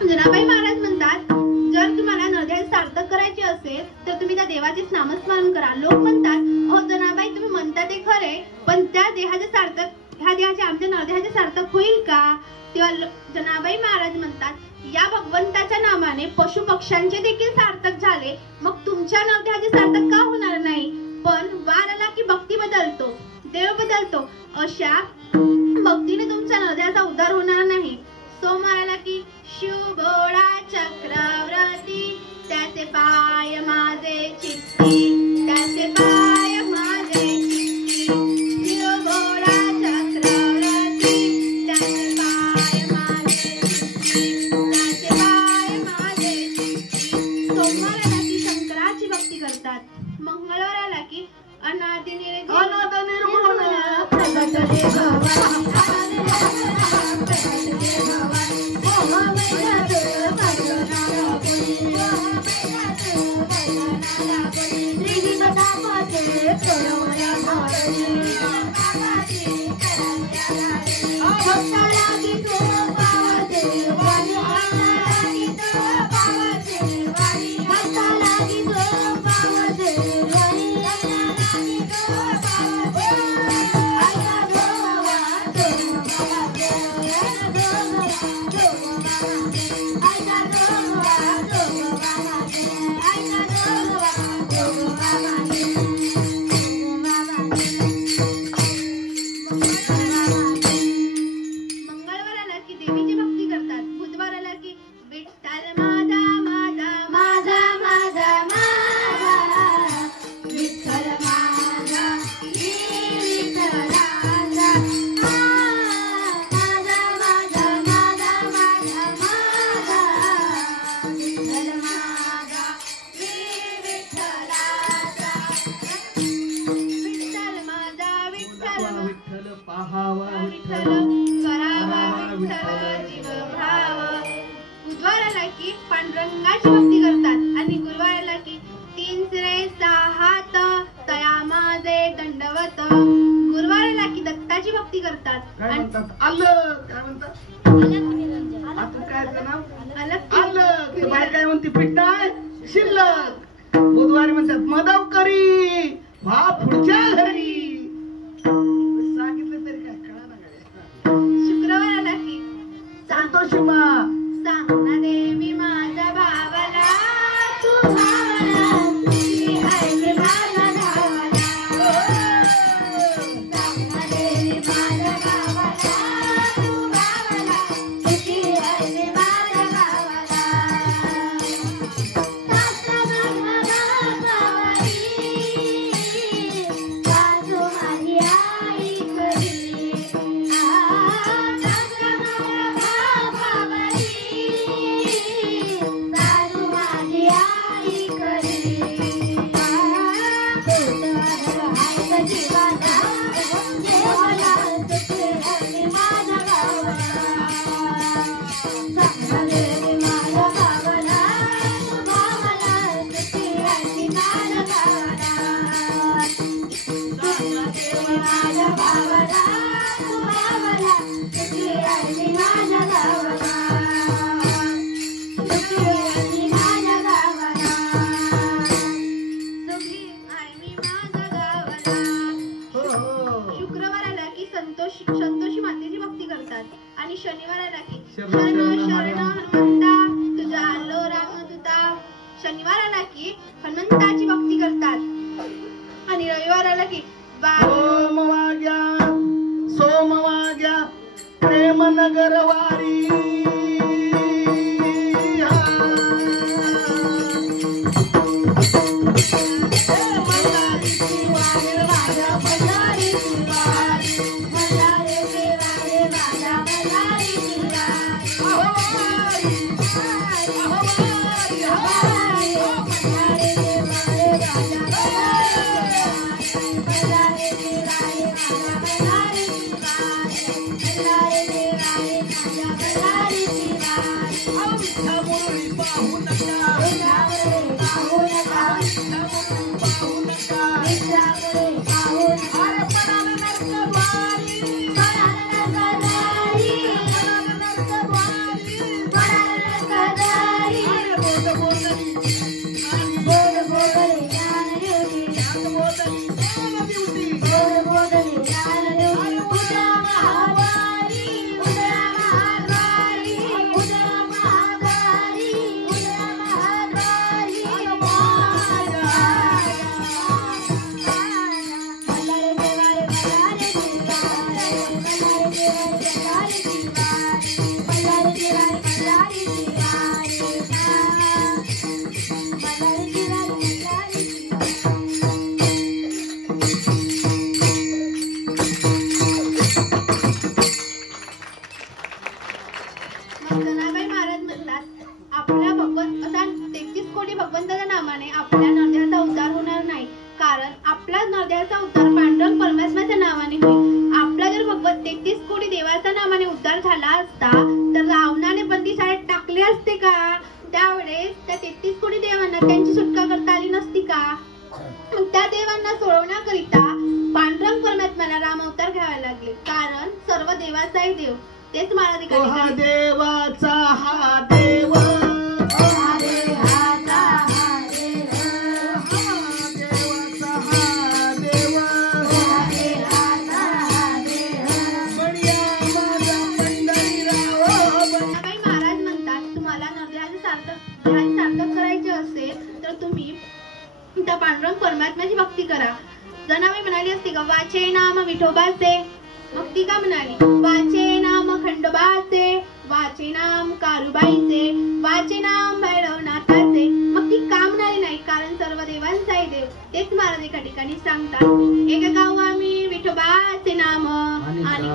जनाबाई महाराज म्हणतात जर तुम्हाला नरदेहाचे सार्थक करायचे असेल तर तुम्ही त्या देवाचेच नामस्मरण करा. लोक म्हणतात हो जनाबाई तुम्ही म्हणता ते खरे पण त्या देहाचे सार्थक ह्या देहाचे आमच्या नरदेहाचे सार्थक होईल का. तेव्हा जनाबाई महाराज म्हणतात या भगवंताच्या नामाने पशु पक्ष्यांचे देखील सार्थक झाले. मग तुमच्या नरदेहाचे सार्थक का होणार नाही. पण वार आला की भक्ती बदलतो, देव बदलतो. अशा भक्तीने तुमच्या नरदेहाचा उद्धार होणार नाही. सोमवार आला की शिवभोळा चक्रवर्ती त्याचे पाय माझे चित्ती त्याचे पाय माझे चित्ती. शिवभोळा चक्रवर्ती त्याचे पाय माझे चित्ती त्याचे पाय माझे चित्ती. सोमवार आला की शंकराची भक्ती करतात. मंगळवार आला की अनादि निर्गुण प्रगट विठ्ठल करावा विठ्ठल जीव भाव. बुधवाराला की पांडुरंगाची भक्ती करतात आणि गुरुवाराला की 3 सिरे 6 हात तया माझे दंडवत. गुरुवाराला की दत्ताची भक्ती करतात. काय म्हणतात आलं काय म्हणतात आता काय ते नाव आलं ते बाय काय म्हणते पीठ नाही शिल्लक. बुधवारी म्हणतात मदव करी वा पुढच्या घरी. सांगितलं तरी काय कळा ना काय. शुक्रवाराला की संतोषी मा सांग ना देवी माझ्या भावाला तू भावाला तुझी आहे मी माझ्या भावाला. सांग ना देवी माझ्या भावाला तू भावाला तुझी आहे मी माझ्या भावाला. सासरा माझा भावाली बाजू माझी आई करी. सासरा माझा भावाली बाजू माझी आई करी. जीवाला देवाला तुझे आहे माझ्या भावाला. सांगा देवी माझ्या भावाला तू भावाला तुझे आहे माझ्या भावाला. सांगा देवी माझ्या भावाला तू भावाला तुझे आहे माझ्या भावाला. तुझे आहे माझ्या गावाला. सुखी आहे मी माझ्या गावाला. हो हो शुक्रवाराला की संतोषी मातेची भक्ती करतात आणि शनिवाराला की शरण शरण शरण शरण हनुमंता तुझा आलो रामदूता. शनिवाराला की हनुमंताची भक्ती करतात आणि रविवाराला की सोमवाग्या प्रेम नगरवारी. जनाबाई महाराज म्हणतात आपल्या भगवंत असा 33 कोटी भगवंताच्या नामाने आपल्या नरद्याचा उद्धार होणार नाही. कारण आपला नरद्याचा उद्धार पांडुरंग परमेश्वराच्या नावाने होईल. आपला जर भगवंत 33 कोटी देवाच्या नामाने उद्धार झाला असता तर रावणाने बंदीशाळेत टाकले असते का? त्यावेळेस त्या 33 कोटी देवांना त्यांची सुटका करता आली नसती का? त्या देवांना सोडवण्याकरिता पांडुरंग परमात्म्याला राम अवतार घ्यावे लागले. कारण सर्व देवाचाही देव तेच महाराज हा देवाचा हा देव त्या पांडुरंग परमात्म्याची भक्ती करा. जनाबाई म्हणाली असते का वाचे नाम विठोबाचे. मग ती का म्हणाली वाचे नाम खंडोबाचे, वाचे नाम कारुबाईचे, वाचे नाम भैरवनाथाचे. मग ती का म्हणाली नाही? कारण सर्व देवांचाही देव तेच महाराज एका ठिकाणी सांगतात एक गाव आम्ही विठोबाचे नाम आणि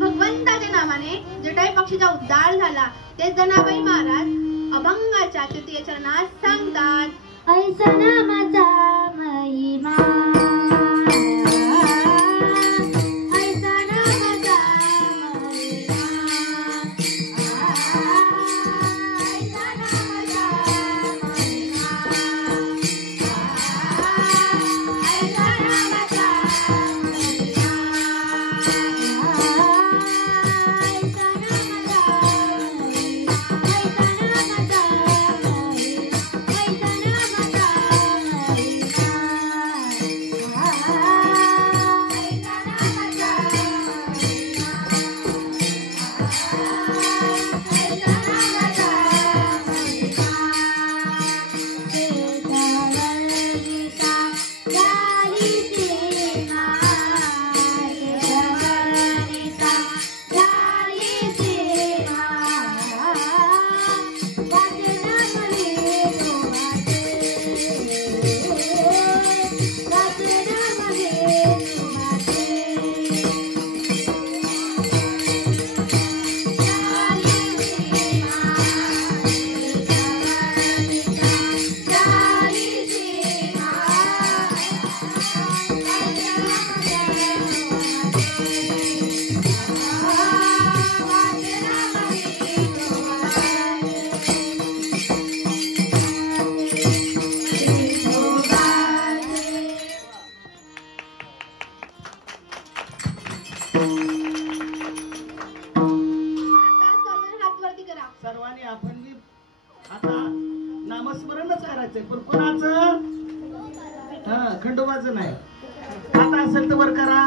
भगवंताच्या नामाने जटाई पक्षीचा उद्धार झाला. ते जनाबाई महाराज अभंगाच्या तृतीय चरणात सांगतात ऐसा नामाचा महिमा सर्वांनी हात वरती करा. सर्वांनी आपण बी आता नामस्मरणच करायचंय, पण कोणाचं? हा, खंडोबाचं नाही. आता असेल तर वर करा.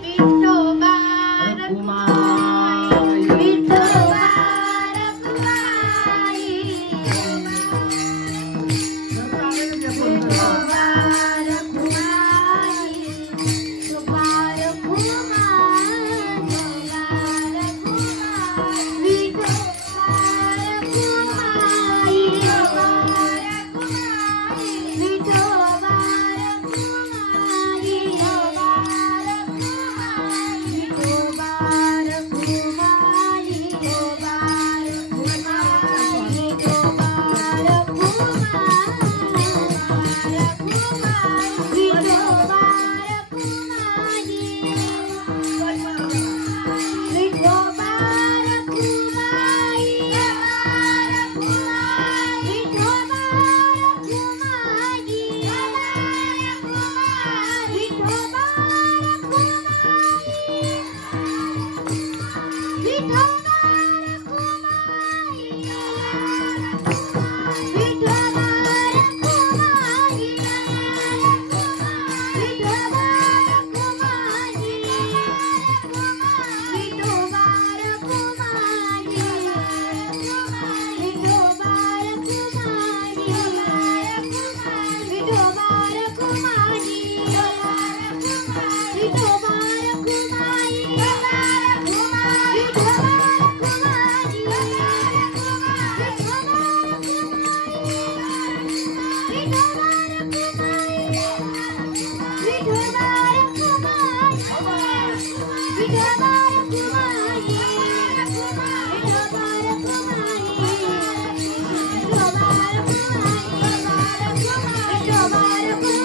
विठोबा रखुमाई, विठोबा रखुमाई, विठोबा रखुमाई, विठोबा रखुमाई, विठोबा रखुमाई,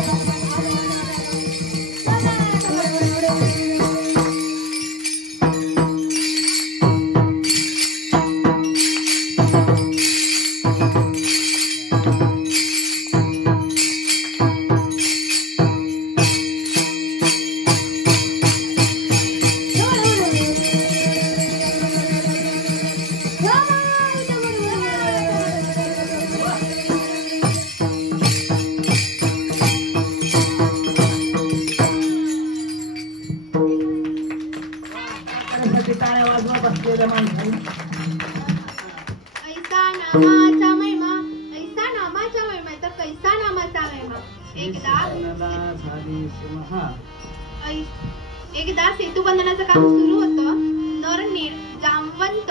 विठोबा बसलेल्या माणसाने ऐसा नामाचा महिमा, ऐसा नामाचा महिमा तर कैसा नामाचा महिमा. एकदा सेतुबंधनाचं काम सुरू होतं. नरनीर, जामवंत,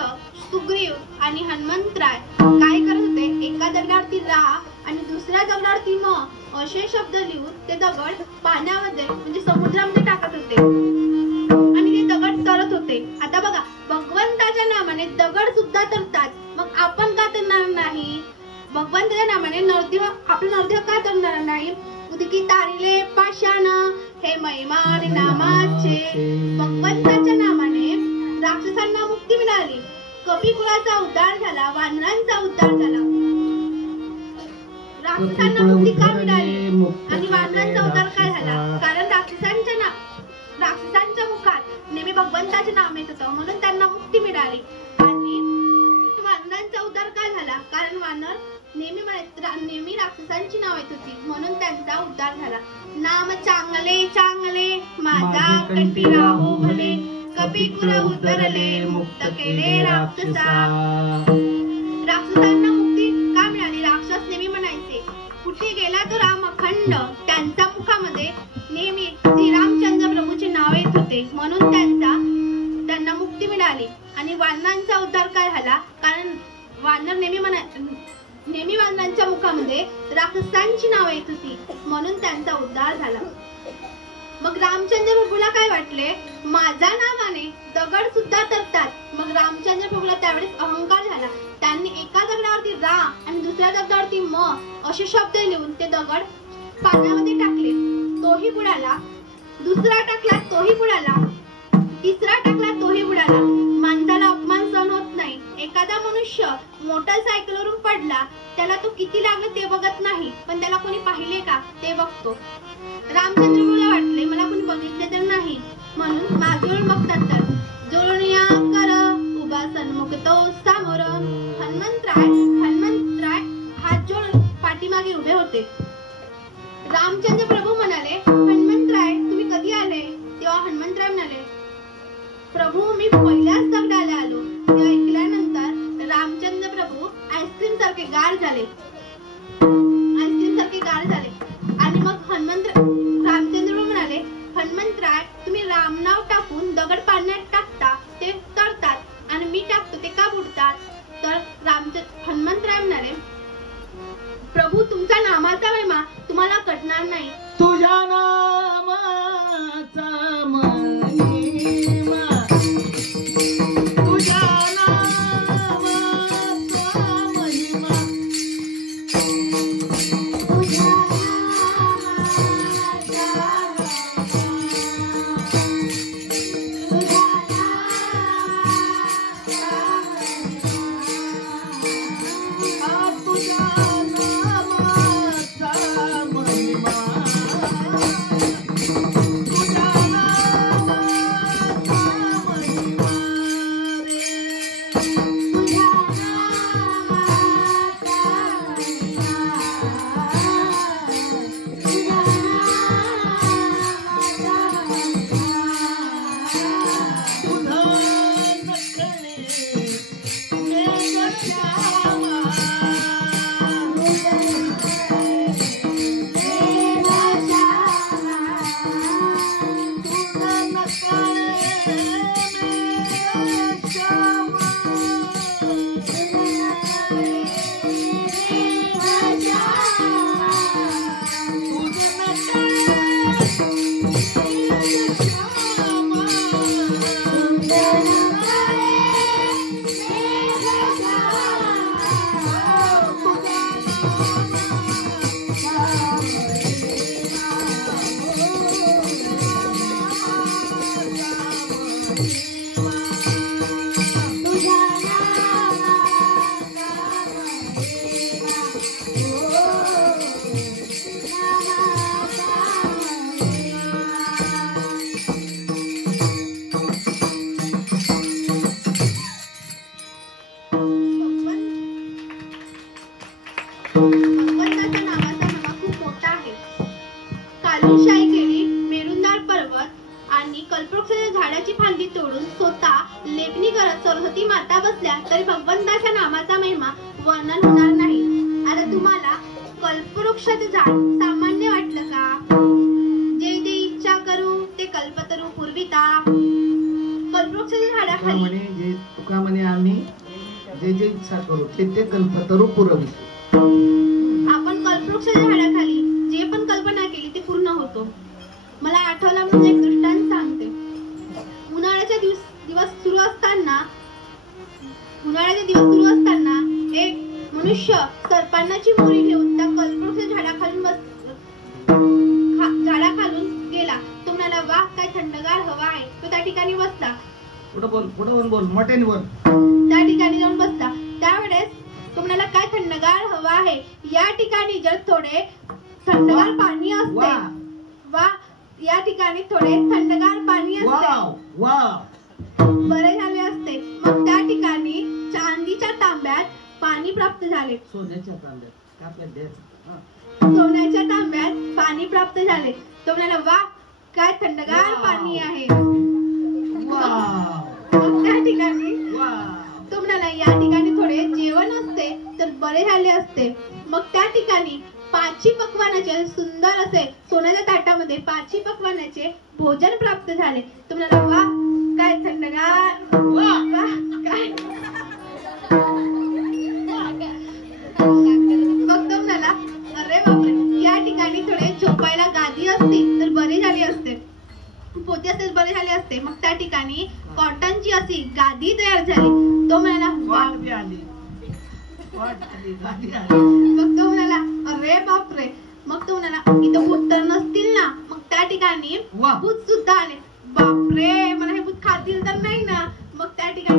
सुग्रीव आणि हनुमंतराय काय करत होते, एका दगडावरती रा आणि दुसऱ्या दगडावरती म असे शब्द लिहून ते दगड पाण्यामध्ये म्हणजे समुद्रामध्ये टाकत होते आणि ते दगड तरत होते. आता बघा, भगवंताच्या नामाने दगड सुद्धा तरतात, मग आपण का तरणार नाही? भगवंताच्या नामाने नरदेव आपले नरदेव का तरणार नाही? उदकी तारिले पाषाण हे महिमान नामाचे. भगवंताच्या नामाने राक्षसांना मुक्ती मिळाली, कपिकुळाचा उद्धार झाला, वानरांचा उद्धार झाला. राक्षसांना मुक्ती का मिळाली आणि वानरांचा उद्धार काय झाला? कारण राक्षसांच्या मुखात नेहमी भगवंताचे नाम येत होतं, म्हणून त्यांना मुक्ती मिळाली. आणि वानरांचा उद्धार काय झाला? कारण वानर नेहमी राक्षसांची नाव येत होती, म्हणून त्यांचा उद्धार झाला. नाम चांगले चांगले माझा कंठी राहो भले, कपिकुळ उद्धरले मुक्त केले राक्षसा. राक्षसांना मुक्ती का मिळाली? राक्षस नेहमी म्हणायचे, कुठे गेला तो राम अखंड. त्यांच्या मुखामध्ये नेहमी श्रीरामचंद्र प्रभूचे नाव येत होते, म्हणून त्यांना मुक्ती मिळाली. आणि वानरांचा उद्धार काय झाला? कारण वानर नेहमी वानरांच्या मुखामध्ये राक्षसांची नाव येत होती, म्हणून त्यांचा उद्धार झाला. मग रामचंद्र प्रभूला काय वाटले, माझ्या नावाने दगड सुद्धा तरतात. मग रामचंद्र प्रभूला त्यावेळेस अहंकार झाला. त्यांनी एका दगडावरती रा आणि दुसऱ्या दगडावरती म असे शब्द लिहून ते दगड पाण्यामध्ये टाकले. तोही बुडाला दुसरा टाकला तोही बुडाला, तिसरा टाकला तोही बुडाला. माणसाला अपमान सहन होत नाही. एखादा मनुष्य मोटरसायकलवरून पडला, त्याला तो किती लागलं ते बघत नाही, पण त्याला कोणी पाहिले का ते बघतो. रामचंद्र प्रभूला वाटले मला कोणी बघितले तर नाही, म्हणून मागे वळून बघतात तर जोडण्या कर उभा सन्मुख तो सामोर. हनुमंतराय हात जोडून पाठीमागे उभे होते. रामचंद्र प्रभू म्हणाले, हनुमंतराय तुम्ही कधी आले? तेव्हा हनुमंतराय म्हणाले, प्रभू मी पहिल्याच दगडाला आलो. हे ऐकल्यानंतर रामचंद्र प्रभू आईस्क्रीम सारखे गार झाले आणि मग रामचंद्र प्रभू म्हणाले, हनुमंतराय तुम्ही राम नाव टाकून दगड पाण्यात टाकता ते तरतात आणि मी टाकतो ते का बुडतात? तर हनुमंतराय म्हणाले, प्रभू तुमच्या नामाचा महिमा तुम्हाला कळणार नाही. तुझ्या नामाचा महिमा, तुझ्या नामाचा महिमा, तुझ्या भगवंताच्या नावाचा नवा खूप मोठा आहे. कालिशाई केली, मेरुंदार पर्वत आणि कल्पवृक्षाच्या झाडाची फांदी तोडून स्वतः लेखणी करत सरस्वती माता बसल्या तरी भगवंताच्या नामाचा महिमा वर्णन होणार नाही. आता तुम्हाला कल्पवृक्षाचे झाड सामान्य वाटलं का? जे जे इच्छा करू ते कल्पतरू पूर्विता. कल्पवृक्षाच्या झाडाखाली म्हणे जे तुका म्हणे आम्ही जे जे इच्छा करू ते कल्पतरू पुरवितो. आपण कल्पवृक्षाच्या झाडाखाली जे पण कल्पना केली ते पूर्ण होतो. मला आठवला म्हणून एक दृष्टांत सांगते. उन्हाळ्याचे दिवस सुरू असताना एक मनुष्य सरपानाची मोरी घेऊन त्या कल्पवृक्षाच्या झाडाखालून गेला. तो म्हणाला, वाह काय थंडगार हवा आहे. तो त्या ठिकाणी बसला. पुढे बोल मोठ्याने बोल. त्या ठिकाणी जाऊन बसला. त्यावेळेस तो म्हणाला, काय थंडगार हवा आहे. या ठिकाणी जर थोडे थंडगार पाणी असते, वा या ठिकाणी थोडे थंडगार पाणी असते, बरे झाले असते. मग त्या ठिकाणी चांदीच्या तांब्यात पाणी प्राप्त झाले. सोन्याच्या तांब्यात पाणी प्राप्त झाले. तो म्हणाला, वा काय थंडगार पाणी आहे. मग त्या ठिकाणी तो म्हणाला, या ठिकाणी थोडे जेवण असते तर बरे झाले असते. मग त्या ठिकाणी 5 पक्वानाचे सुंदर असे सोन्याच्या ताटामध्ये 5 पक्वानाचे भोजन प्राप्त झाले. तो म्हणाला, वा काय थंडगार, वा काय. मग तो म्हणाला, अरे बापरे, या ठिकाणी थोडे झोपायला गादी असती तर बरे झाले असते, पोते असते बरे झाले असते. मग त्या ठिकाणी कॉटनची अशी गादी तयार झाली. तो म्हणाला, मग तो म्हणाला, अरे बापरे. मग तो म्हणाला, इथं उत्तर नसतील ना. मग त्या ठिकाणी ठिकाणी वा. भूत सुद्धा आले. बापरे, मला हे भूत खातील तर नाही ना. मग त्या ठिकाणी